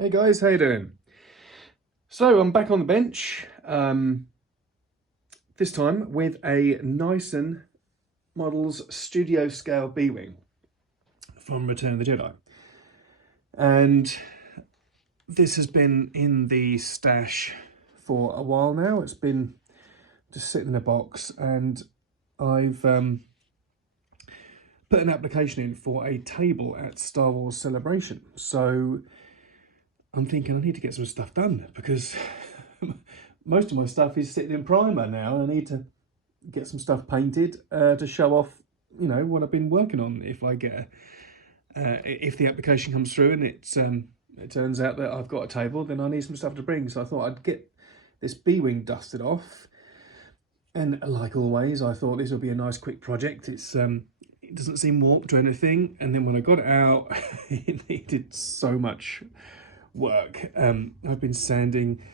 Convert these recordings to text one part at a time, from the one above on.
Hey guys, how you doing? So I'm back on the bench, this time with a Nyson Models Studio Scale B-Wing from Return of the Jedi. And this has been in the stash for a while now. It's been just sitting in a box, and I've put an application in for a table at Star Wars Celebration. So I'm thinking I need to get some stuff done because most of my stuff is sitting in primer now. I need to get some stuff painted to show off, what I've been working on. If I get, if the application comes through and it turns out that I've got a table, then I need some stuff to bring. So I thought I'd get this B-Wing dusted off. And like always, I thought this would be a nice quick project. It doesn't seem warped or anything. And then when I got it out, it needed so much work. I've been sanding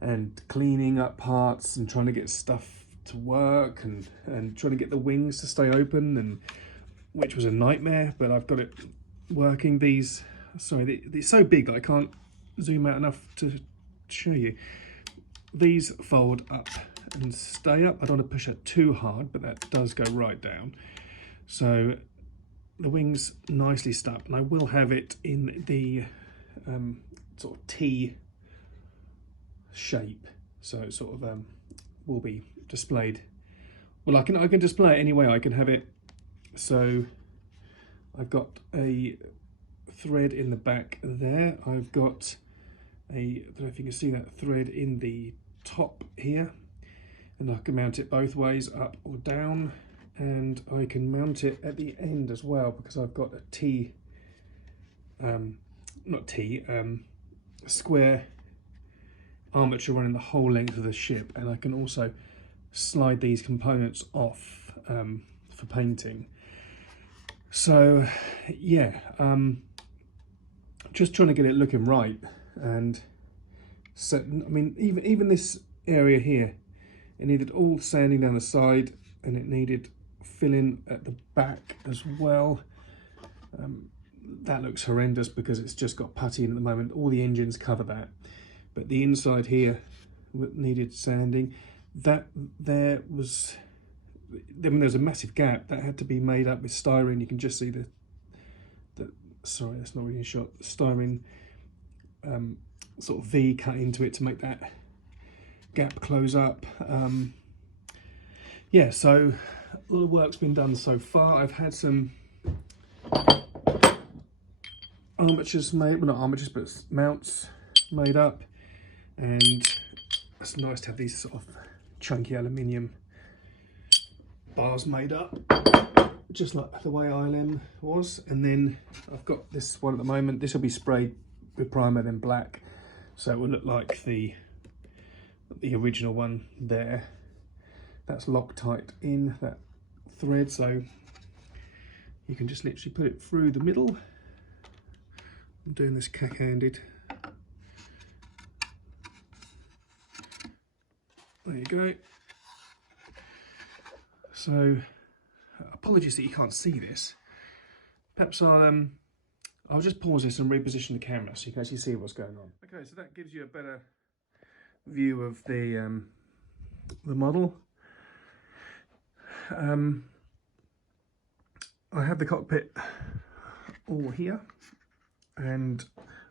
and cleaning up parts and trying to get stuff to work and trying to get the wings to stay open, and which was a nightmare, but I've got it working. These, sorry, it's so big that I can't zoom out enough to show you. These fold up and stay up. I don't want to push it too hard, but that does go right down. So the wings nicely stuck, and I will have it in the sort of T shape, so it sort of will be displayed. Well, I can display it any way I can have it. So I've got a thread in the back there. I've got a, I don't know if you can see that thread in the top here, and I can mount it both ways, up or down, and I can mount it at the end as well because I've got a T, square armature running the whole length of the ship, and I can also slide these components off for painting. So yeah, just trying to get it looking right. And so, I mean, even this area here, it needed all sanding down the side, and it needed filling at the back as well. That looks horrendous because it's just got putty in at the moment. All the engines cover that, but the inside here needed sanding. There was a massive gap that had to be made up with styrene. You can just see the sorry, that's not really a shot. The styrene sort of V cut into it to make that gap close up. Yeah, so a lot of work's been done so far. I've had some armatures made, well, not armatures, but mounts made up, and it's nice to have these sort of chunky aluminium bars made up, just like the way ILM was. And then I've got this one at the moment. This will be sprayed with primer, then black, so it will look like the original one there. That's Loctite in that thread, so you can just literally put it through the middle. I'm doing this cack-handed. There you go. So apologies that you can't see this. Perhaps I'll just pause this and reposition the camera so you can actually see what's going on. Okay, so that gives you a better view of the model. I have the cockpit all here, and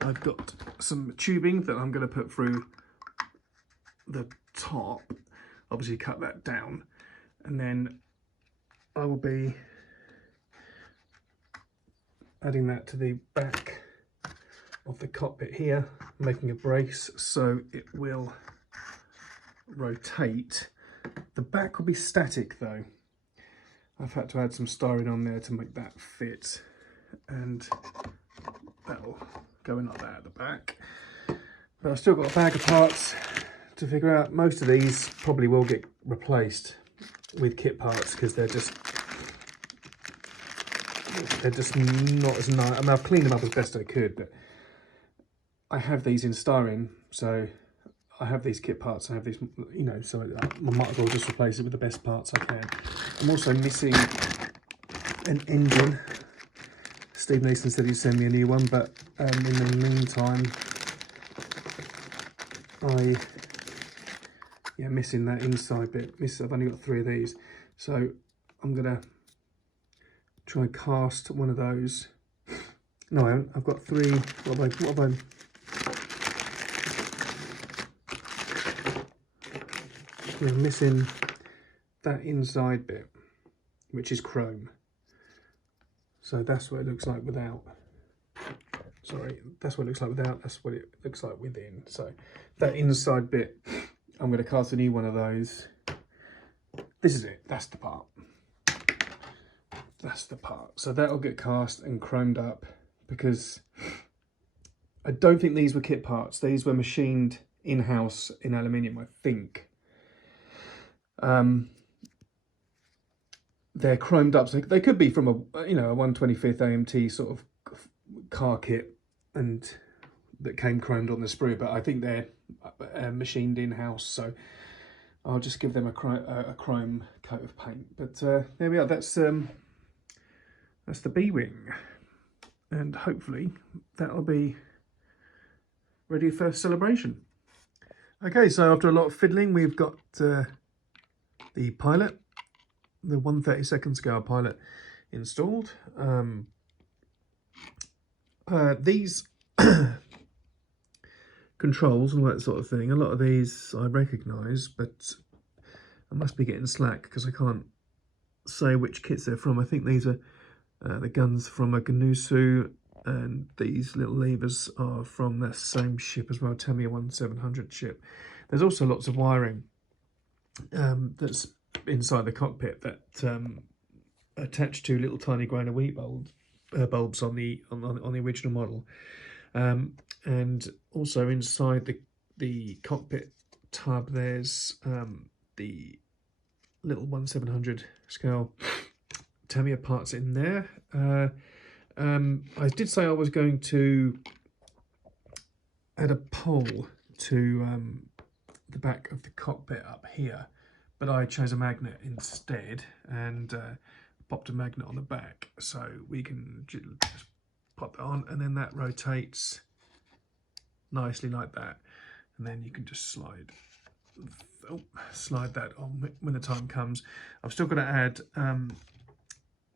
I've got some tubing that I'm going to put through the top, obviously cut that down, and then I will be adding that to the back of the cockpit here, making a brace so it will rotate. The back will be static though. I've had to add some styrene on there to make that fit, and that'll go in like that at the back. But I've still got a bag of parts to figure out. Most of these probably will get replaced with kit parts because they're just not as nice. I mean, I've cleaned them up as best I could, but I have these in styrene, so I have these kit parts. I have these, so I might as well just replace it with the best parts I can. I'm also missing an engine. Steve Neeson said he'd send me a new one, but in the meantime, missing that inside bit. I've only got 3 of these, so I'm gonna try and cast one of those. No, I haven't. I've got 3. What have I? Yeah, I'm missing that inside bit, which is chrome. So that's what it looks like without. Sorry, that's what it looks like without. That's what it looks like within. So that inside bit, I'm going to cast a new one of those. This is it. That's the part. That's the part. So that'll get cast and chromed up, because I don't think these were kit parts. These were machined in-house in aluminium, I think. They're chromed up, so they could be from a 125th AMT sort of car kit, and that came chromed on the sprue, but I think they're machined in-house, so I'll just give them a chrome coat of paint. But there we are. That's the B-wing, and hopefully that'll be ready for celebration. Okay, so after a lot of fiddling, we've got the pilot, the 1/32 scale pilot, installed. These controls and all that sort of thing, a lot of these I recognise, but I must be getting slack because I can't say which kits they're from. I think these are the guns from a Ganusu, and these little levers are from that same ship as well, Tamiya 1700 ship. There's also lots of wiring that's inside the cockpit that attached to little tiny grain of wheat bulbs on the original model, and also inside the cockpit tub there's the little 1700 scale Tamiya parts in there. I did say I was going to add a pole to the back of the cockpit up here, but I chose a magnet instead, and popped a magnet on the back, so we can just pop that on, and then that rotates nicely like that, and then you can just slide that on when the time comes. I'm still going to add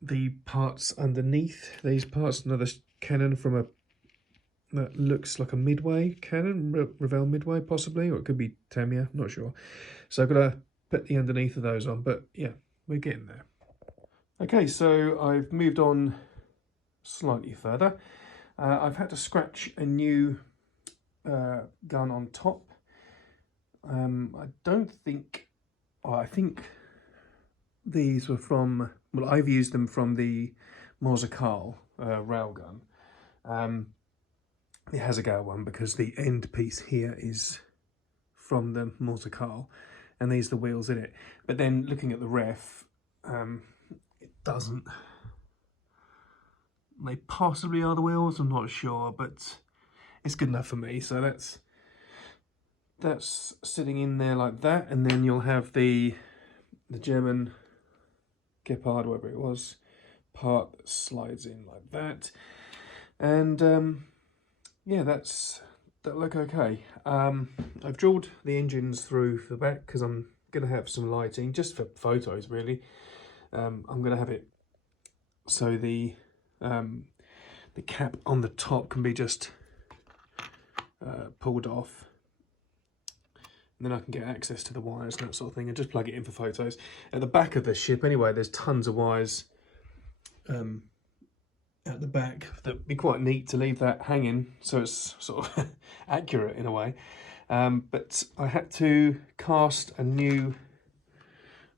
the parts underneath these parts, another cannon from that looks like a Midway cannon, Revell Midway possibly, or it could be Tamiya, I'm not sure. So I've got to put the underneath of those on, but yeah, we're getting there. Okay, so I've moved on slightly further. I've had to scratch a new gun on top. I think these were from, well, I've used them from the Morsakal railgun. The Hasegawa one, because the end piece here is from the Morsakal, and these are the wheels in it. But then looking at the ref, it doesn't. They possibly are the wheels, I'm not sure, but it's good enough for me. So that's sitting in there like that, and then you'll have the German Gepard, whatever it was, part that slides in like that, and yeah, that'll look okay. I've drilled the engines through the back because I'm going to have some lighting just for photos, really. I'm going to have it so the cap on the top can be just pulled off, and then I can get access to the wires and that sort of thing, and just plug it in for photos. At the back of the ship anyway, there's tons of wires at the back that'd be quite neat to leave that hanging so it's sort of accurate in a way. But I had to cast a new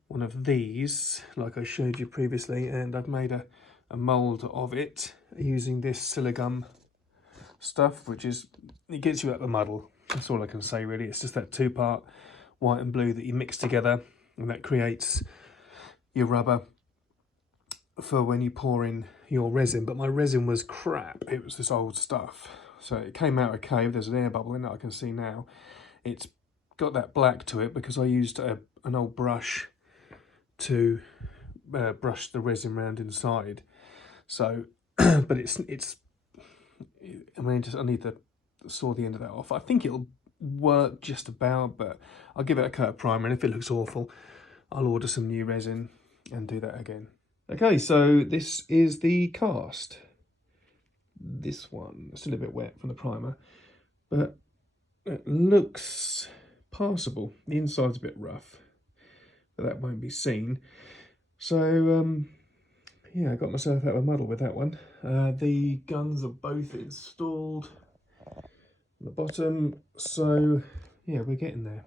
one of these like I showed you previously, and I've made a mould of it using this Siligum stuff, which is, it gets you out the muddle. That's all I can say really. It's just that 2-part white and blue that you mix together, and that creates your rubber for when you pour in your resin. But my resin was crap. It was this old stuff, so it came out okay. There's an air bubble in it, I can see now. It's got that black to it because I used an old brush to brush the resin around inside. So but it's I mean, I need to saw the end of that off. I think it'll work just about, but I'll give it a coat of primer, and if it looks awful, I'll order some new resin and do that again. Okay, so this is the cast. This one, still a bit wet from the primer, but it looks passable. The inside's a bit rough, but that won't be seen. So, yeah, I got myself out of a muddle with that one. The guns are both installed on the bottom, so yeah, we're getting there.